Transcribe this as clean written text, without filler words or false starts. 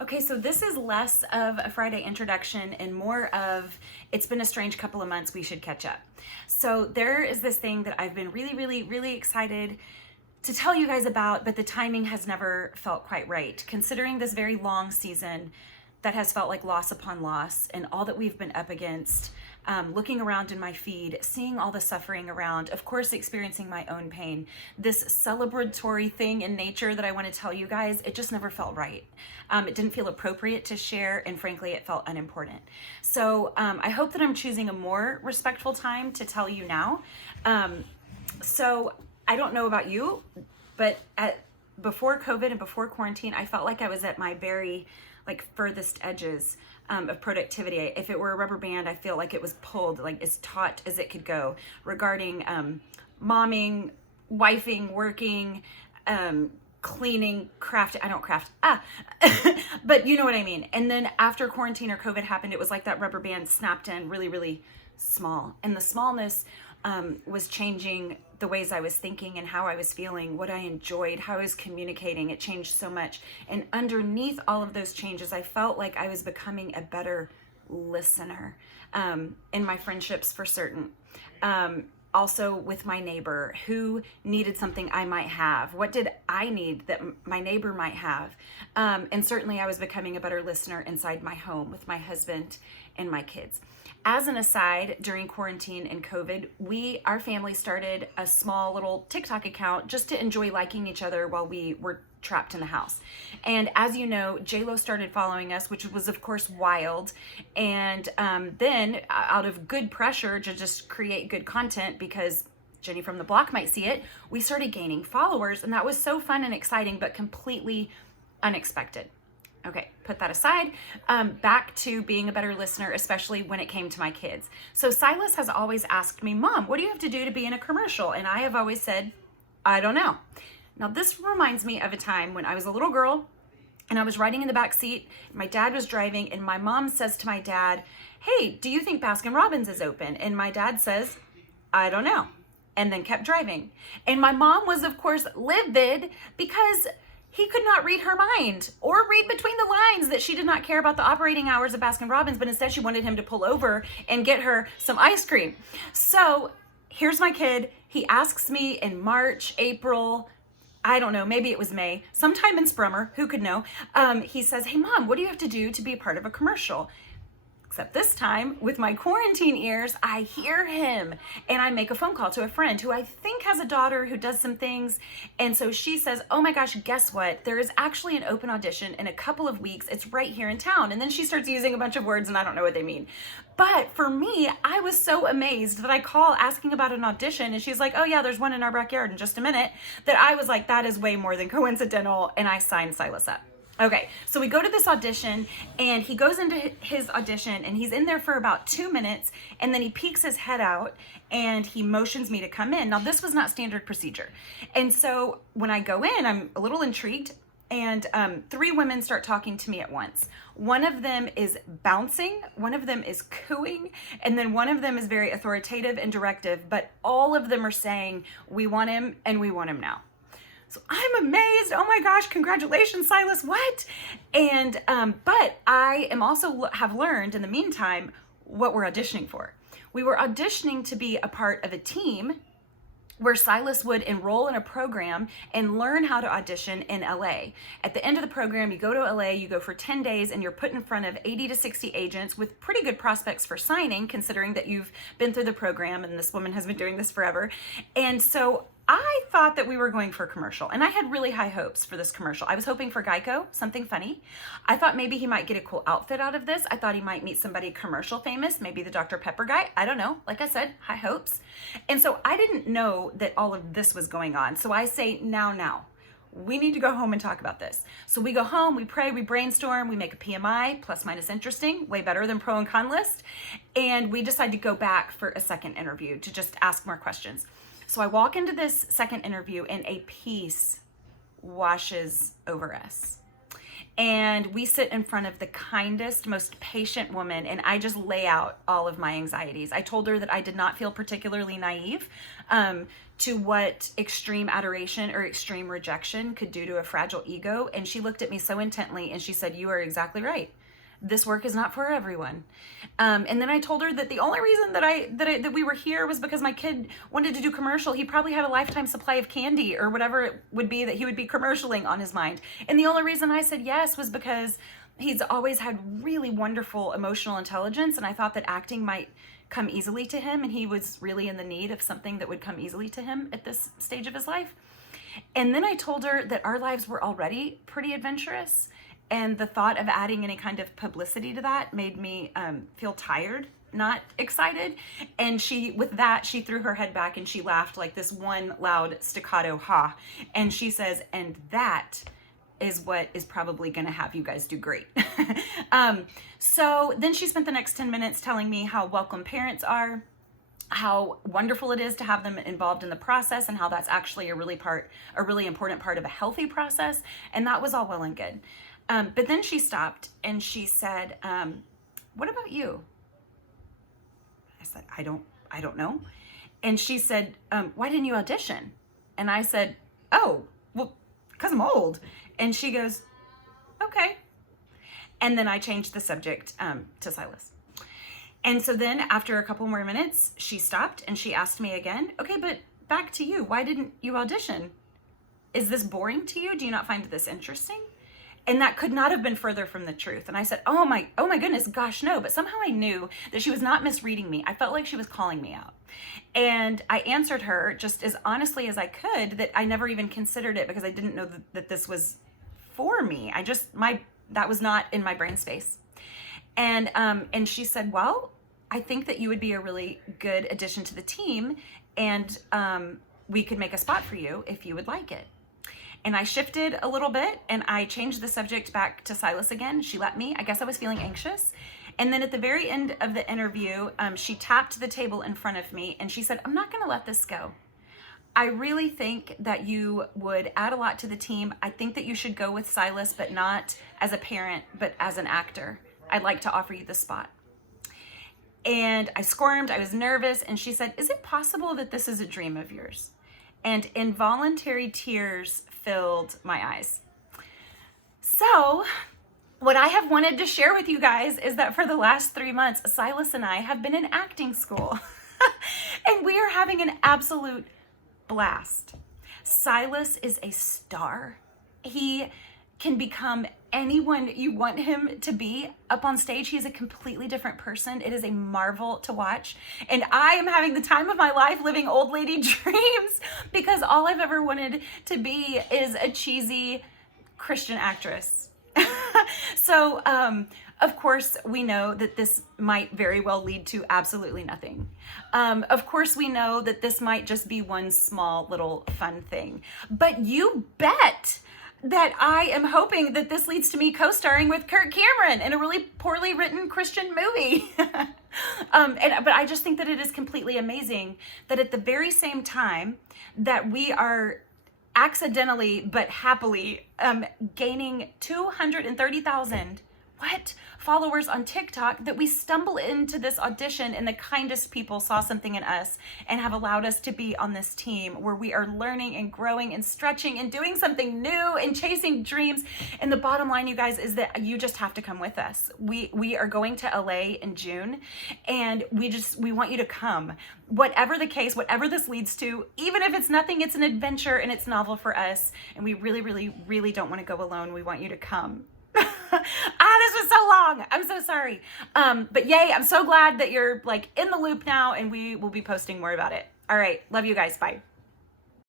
Okay, so this is less of a Friday introduction and more of it's been a strange couple of months, we should catch up. So there is this thing that I've been really excited to tell you guys about, but the timing has never felt quite right. Considering this very long season that has felt like loss upon loss and all that we've been up against, looking around in my feed, seeing all the suffering around, of course, experiencing my own pain, this celebratory thing in nature that I want to tell you guys, it just never felt right. It didn't feel appropriate to share, and frankly, it felt unimportant. So I hope that I'm choosing a more respectful time to tell you now. So I don't know about you, but before COVID and before quarantine, I felt like I was at my very furthest edges of productivity. If it were a rubber band, I feel like it was pulled like as taut as it could go regarding momming, wifing, working, cleaning, crafting. I don't craft, but you know what I mean. And then after quarantine or COVID happened, it was like that rubber band snapped in really small. And the smallness was changing the ways I was thinking and how I was feeling, what I enjoyed, how I was communicating. It changed so much. And underneath all of those changes, I felt like I was becoming a better listener in my friendships for certain. Also with my neighbor who needed something I might have. What did I need that my neighbor might have? And certainly I was becoming a better listener inside my home with my husband and my kids. As an aside, during quarantine and COVID, our family started a small little TikTok account just to enjoy liking each other while we were trapped in the house. And as you know, JLo started following us, which was of course wild. And then out of good pressure to just create good content, because Jenny from the block might see it, we started gaining followers, and that was so fun and exciting, but completely unexpected. Okay, put that aside. Back to being a better listener, especially when it came to my kids. So Sylas has always asked me, Mom, what do you have to do to be in a commercial? And I have always said, I don't know. Now this reminds me of a time when I was a little girl and I was riding in the back seat. My dad was driving and my mom says to my dad, hey, do you think Baskin-Robbins is open? And my dad says, I don't know. And then kept driving. And my mom was of course livid because he could not read her mind or read between the lines that she did not care about the operating hours of Baskin-Robbins, but instead she wanted him to pull over and get her some ice cream. So here's my kid. He asks me in March, April, I don't know, maybe it was May, sometime in Sprummer, who could know? He says, hey Mom, what do you have to do to be a part of a commercial? Except this time, with my quarantine ears, I hear him and I make a phone call to a friend who I think has a daughter who does some things. And so she says, oh my gosh, guess what? There is actually an open audition in a couple of weeks. It's right here in town. And then she starts using a bunch of words and I don't know what they mean. But for me, I was so amazed that I call asking about an audition and she's like, oh yeah, there's one in our backyard in just a minute, that I was like, that is way more than coincidental. And I signed Sylas up. Okay, so we go to this audition and he goes into his audition and he's in there for about 2 minutes and then he peeks his head out and he motions me to come in. Now this was not standard procedure. And so when I go in, I'm a little intrigued and 3 women start talking to me at once. One of them is bouncing, one of them is cooing, and then one of them is very authoritative and directive, but all of them are saying, we want him and we want him now. So I'm amazed. Oh my gosh, congratulations, Sylas. What? And, but I am also have learned in the meantime what we're auditioning for. We were auditioning to be a part of a team where Sylas would enroll in a program and learn how to audition in LA. At the end of the program, you go to LA, you go for 10 days and you're put in front of 80 to 60 agents with pretty good prospects for signing, considering that you've been through the program and this woman has been doing this forever. And so I thought that we were going for a commercial and I had really high hopes for this commercial. I was hoping for Geico, something funny. I thought maybe he might get a cool outfit out of this. I thought he might meet somebody commercial famous, maybe the Dr. Pepper guy. I don't know. Like I said, high hopes. And so I didn't know that all of this was going on. So I say, now, we need to go home and talk about this. So we go home, we pray, we brainstorm, we make a PMI, plus minus interesting, way better than pro and con list. And we decide to go back for a second interview to just ask more questions. So I walk into this second interview and a peace washes over us. And we sit in front of the kindest, most patient woman, and I just lay out all of my anxieties. I told her that I did not feel particularly naive to what extreme adoration or extreme rejection could do to a fragile ego. And she looked at me so intently and she said, "You are exactly right. This work is not for everyone." And then I told her that the only reason that we were here was because my kid wanted to do commercial. He probably had a lifetime supply of candy or whatever it would be that he would be commercialing on his mind. And the only reason I said yes was because he's always had really wonderful emotional intelligence, and I thought that acting might come easily to him, and he was really in the need of something that would come easily to him at this stage of his life. And then I told her that our lives were already pretty adventurous, and the thought of adding any kind of publicity to that made me feel tired, not excited. And with that, she threw her head back and she laughed like this one loud staccato ha. And she says, "And that is what is probably going to have you guys do great." So then she spent the next 10 minutes telling me how welcome parents are, how wonderful it is to have them involved in the process, and how that's actually a really important part of a healthy process. And that was all well and good. But then she stopped and she said, "What about you?" I said, I don't know. And she said, "Why didn't you audition?" And I said, "Oh, well, because I'm old." And she goes, "Okay." And then I changed the subject to Sylas. And so then after a couple more minutes, she stopped and she asked me again, "Okay, but back to you. Why didn't you audition? Is this boring to you? Do you not find this interesting?" And that could not have been further from the truth. And I said, oh my goodness, gosh, no. But somehow I knew that she was not misreading me. I felt like she was calling me out. And I answered her just as honestly as I could that I never even considered it because I didn't know that this was for me. That was not in my brain space. And she said, "Well, I think that you would be a really good addition to the team, and we could make a spot for you if you would like it." And I shifted a little bit and I changed the subject back to Sylas again. She let me. I guess I was feeling anxious. And then at the very end of the interview, she tapped the table in front of me and she said, "I'm not going to let this go. I really think that you would add a lot to the team. I think that you should go with Sylas, but not as a parent, but as an actor. I'd like to offer you the spot." And I squirmed. I was nervous. And she said, "Is it possible that this is a dream of yours?" And involuntary tears filled my eyes. So what I have wanted to share with you guys is that for the last 3 months, Sylas and I have been in acting school and we are having an absolute blast. Sylas is a star. He can become anyone you want him to be up on stage. He's a completely different person. It is a marvel to watch. And I am having the time of my life living old lady dreams because all I've ever wanted to be is a cheesy Christian actress. So, of course, we know that this might very well lead to absolutely nothing. Of course, we know that this might just be one small little fun thing. But you bet that I am hoping that this leads to me co-starring with Kirk Cameron in a really poorly written Christian movie. But I just think that it is completely amazing that at the very same time that we are accidentally but happily gaining 230,000 followers on TikTok, that we stumble into this audition and the kindest people saw something in us and have allowed us to be on this team where we are learning and growing and stretching and doing something new and chasing dreams. And the bottom line, you guys, is that you just have to come with us. We are going to LA in June and we want you to come. Whatever the case, whatever this leads to, even if it's nothing, it's an adventure and it's novel for us. And we really, really, really don't want to go alone. We want you to come. This was so long. I'm so sorry. But yay, I'm so glad that you're like in the loop now and we will be posting more about it. All right. Love you guys. Bye.